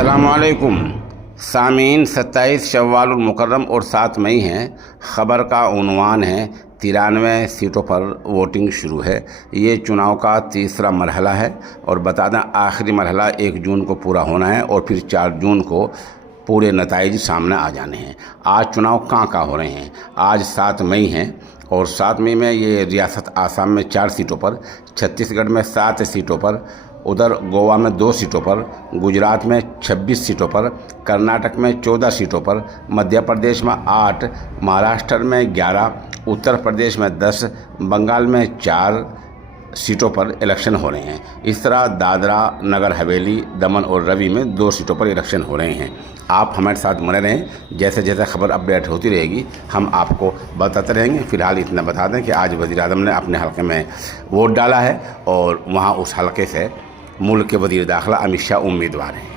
अस्सलामुअलैकुम सामीन। 27 शव्वाल मुकर्रम और 7 मई हैं। ख़बर का उन्वान है 93 सीटों पर वोटिंग शुरू है। ये चुनाव का तीसरा मरहला है और बता दें आखिरी मरहला 1 जून को पूरा होना है और फिर 4 जून को पूरे नताइज सामने आ जाने हैं। आज चुनाव कहाँ हो रहे हैं? आज 7 मई हैं और 7 मई में ये रियासत आसाम में 4 सीटों पर, छत्तीसगढ़ में 7 सीटों पर, उधर गोवा में 2 सीटों पर, गुजरात में 26 सीटों पर, कर्नाटक में 14 सीटों पर, मध्य प्रदेश में 8, महाराष्ट्र में 11, उत्तर प्रदेश में 10, बंगाल में 4 सीटों पर इलेक्शन हो रहे हैं। इस तरह दादरा नगर हवेली, दमन और रवि में 2 सीटों पर इलेक्शन हो रहे हैं। आप हमारे साथ बने रहें, जैसे जैसे खबर अपडेट होती रहेगी हम आपको बताते रहेंगे। फ़िलहाल इतना बता दें कि आज वज़ीर आज़म ने अपने हलके में वोट डाला है और वहाँ उस हलके से मुल्क के वज़ीर दाखिला अमित शाह उम्मीदवार हैं।